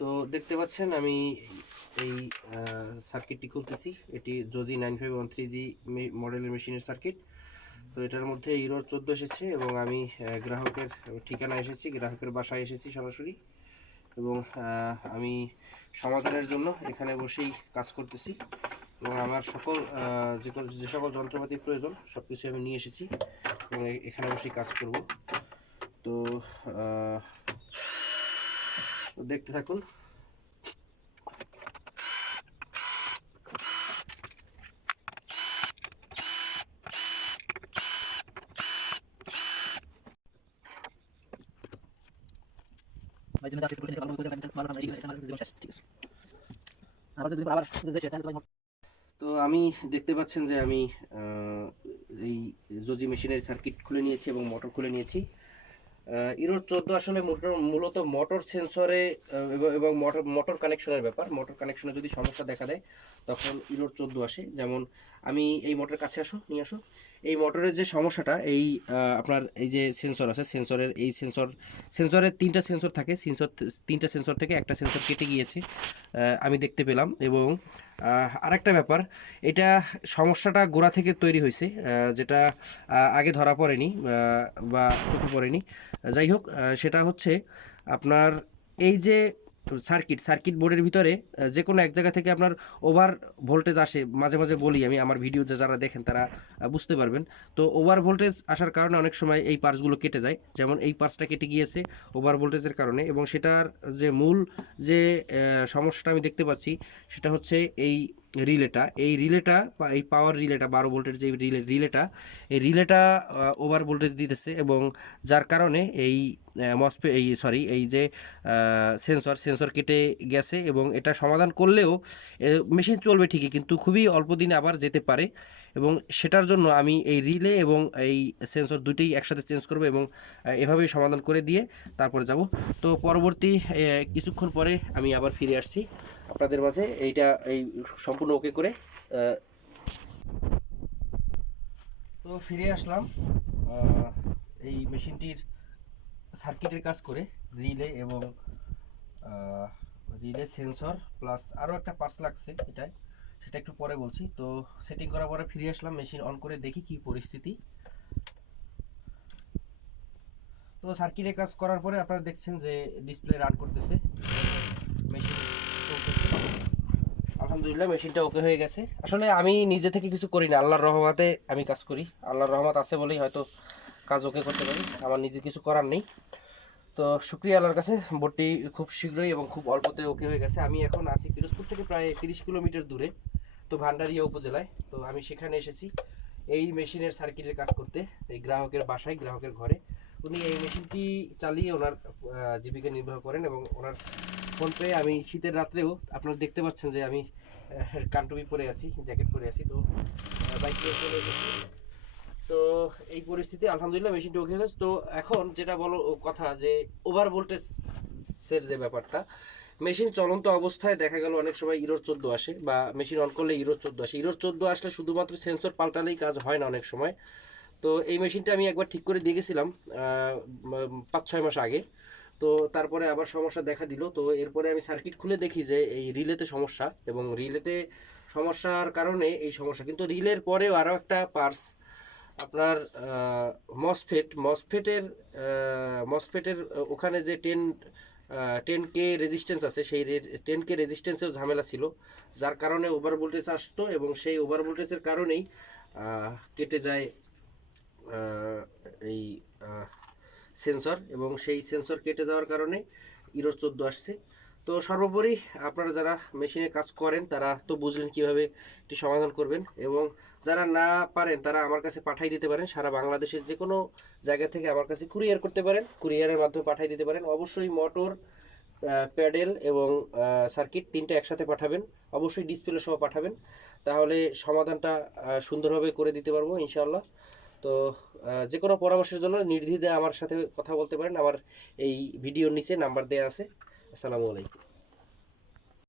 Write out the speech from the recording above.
তো দেখতে পাচ্ছেন আমি এই সার্কিটটি খুলতেছি। এটি জোজি 9513G মডেলের মেশিনের সার্কিট। তো এটার মধ্যে ইরোর 14 এসেছে এবং আমি গ্রাহকের ঠিকানা এসেছি, গ্রাহকের বাসায় এসেছি সরাসরি, এবং আমি সমাধানের জন্য এখানে বসেই কাজ করতেছি এবং আমার সকল যে সকল যন্ত্রপাতি প্রয়োজন সব কিছু আমি নিয়ে এসেছি এবং এখানে বসেই কাজ করব। তো দেখতে থাকুন। তো আমি দেখতে পাচ্ছেন যে আমি এই জোজি মেশিনের সার্কিট খুলে নিয়েছি এবং মোটর খুলে নিয়েছি। ইরোর 14 আসলে মূলত মোটর সেন্সরে এবং মোটর কানেকশনের ব্যাপার। মোটর কানেকশনে যদি সমস্যা দেখা দেয় তখন ইরোর 14 আসে। যেমন আমি এই মোটরের কাছে নিয়ে আসো। এই মোটরের যে সমস্যাটা, এই আপনার এই যে সেন্সর আছে, সেন্সরের এই সেন্সরের 3টা সেন্সর থাকে। তিনটা সেন্সর থেকে একটা সেন্সর কেটে গিয়েছে আমি দেখতে পেলাম। এবং আরেকটা ব্যাপার, এটা সমস্যাটা গোড়া থেকে তৈরি হয়েছে, যেটা আগে ধরা পড়েনি বা চোখে পড়েনি। যাই হোক, সেটা হচ্ছে আপনার এই যে সার্কিট বোর্ডের ভিতরে যে কোনো এক জায়গা থেকে আপনার ওভার ভোল্টেজ আসে। মাঝে মাঝে বলি আমি, আমার ভিডিওতে যারা দেখেন তারা বুঝতে পারবেন। তো ওভার ভোল্টেজ আসার কারণে অনেক সময় এই পার্টসগুলো কেটে যায়। যেমন এই পার্টসটা কেটে গিয়েছে ওভার ভোল্টেজের কারণে, এবং সেটার যে মূল যে সমস্যাটা আমি দেখতে পাচ্ছি সেটা হচ্ছে এই রিলেটা। এই পাওয়ার রিলেটা, 12 ভোল্টের যে রিলেটা ওভার ভোল্টেজ দিতেছে, এবং যার কারণে এই এই যে সেন্সর কেটে গেছে। এবং এটা সমাধান করলেও মেশিন চলবে ঠিকই, কিন্তু খুবই অল্প দিনে আবার যেতে পারে। এবং সেটার জন্য আমি এই রিলে এবং এই সেন্সর দুটোই একসাথে চেঞ্জ করব এবং এভাবেই সমাধান করে দিয়ে তারপরে যাব। তো পরবর্তী কিছুক্ষণ পরে আমি আবার ফিরে আসছি আপনাদের মাঝে এই সম্পূর্ণ ওকে করে। তো ফিরে আসলাম এই মেশিনটির সার্কিটের কাজ করে। এবং রিলে সেন্সর প্লাস আরও একটা পার্টস লাগছে, সেটা একটু পরে বলছি। তো সেটিং করার পরে ফিরে আসলাম, মেশিন অন করে দেখি কি পরিস্থিতি। তো সার্কিটের কাজ করার পরে আপনারা দেখছেন যে ডিসপ্লে রান করতেছে, মেশিন চলতেছে। আলহামদুলিল্লাহ, মেশিনটা ওকে হয়ে গেছে। আসলে আমি নিজে থেকে কিছু করি না, আল্লাহর রহমতে আমি কাজ করি। আল্লাহর রহমত আছে বলেই হয়তো কাজ ওকে করতে পারি, আমার নিজে কিছু করার নেই। তো শুক্রিয়া আল্লাহর কাছে, বোটটি খুব শীঘ্রই এবং খুব অল্পতে ওকে হয়ে গেছে। আমি এখন আছি পিরোজপুর থেকে প্রায় 30 কিলোমিটার দূরে, তো ভান্ডারিয়া উপজেলায়। তো আমি সেখানে এসেছি এই মেশিনের সার্কিটের কাজ করতে, এই গ্রাহকের বাসায়, গ্রাহকের ঘরে। উনি এই মেশিনটি চালিয়ে ওনার জীবিকা নির্বাহ করেন, এবং ওনার ফোন পেয়ে আমি শীতের রাত্রেও আপনারা দেখতে পাচ্ছেন যে আমি কানটুপি পরে আছি, জ্যাকেট পরে আছি। তো বাইক নিয়ে চলে এসেছি। তো এই পরিস্থিতি আলহামদুলিল্লাহ মেশিনটা ওকে গেছে। তো এখন যেটা বলো কথা, যে ওভার ভোল্টেজের যে ব্যাপারটা, মেশিন চলন্ত অবস্থায় দেখা গেল অনেক সময় ইরোর 14 আসে, বা মেশিন অন করলে ইরোর 14 আসে। ইরোর 14 আসলে শুধুমাত্র সেন্সর পাল্টালেই কাজ হয় না অনেক সময়। তো এই মেশিনটা আমি একবার ঠিক করে দিয়ে গেছিলাম 5-6 মাস আগে। তো তারপরে আবার সমস্যা দেখা দিল। তো এরপরে আমি সার্কিট খুলে দেখি যে এই রিলেতে সমস্যা, এবং রিলেতে সমস্যার কারণে এই সমস্যা। কিন্তু রিলের পরেও আরও একটা পার্টস আপনার মসফেটের ওখানে যে 10K রেজিস্ট্যান্স আছে, সেই 10K রেজিস্ট্যান্সেও ঝামেলা ছিল, যার কারণে ওভার ভোল্টেজ আসতো, এবং সেই ওভার ভোল্টেজের কারণেই কেটে যায় এই সেন্সর, এবং সেই সেন্সর কেটে যাওয়ার কারণে ইরোর 14 আসছে। তো সর্বোপরি আপনারা যারা মেশিনে কাজ করেন তারা তো বুঝলেন কীভাবে এটি সমাধান করবেন, এবং যারা না পারেন তারা আমার কাছে পাঠিয়ে দিতে পারেন। সারা বাংলাদেশের যে কোনো জায়গা থেকে আমার কাছে কুরিয়ার করতে পারেন, কুরিয়ারের মাধ্যমে পাঠিয়ে দিতে পারেন। অবশ্যই মোটর, প্যাডেল এবং সার্কিট 3টা একসাথে পাঠাবেন, অবশ্যই ডিসপ্লে সহ পাঠাবেন, তাহলে সমাধানটা সুন্দরভাবে করে দিতে পারবো ইনশাআল্লাহ। তো যে কোনো পরামর্শের জন্য নির্দ্বিধায় আমার সাথে কথা বলতে পারেন, আমার এই ভিডিওর নিচে নাম্বার দেওয়া আছে। আসসালামু আলাইকুম।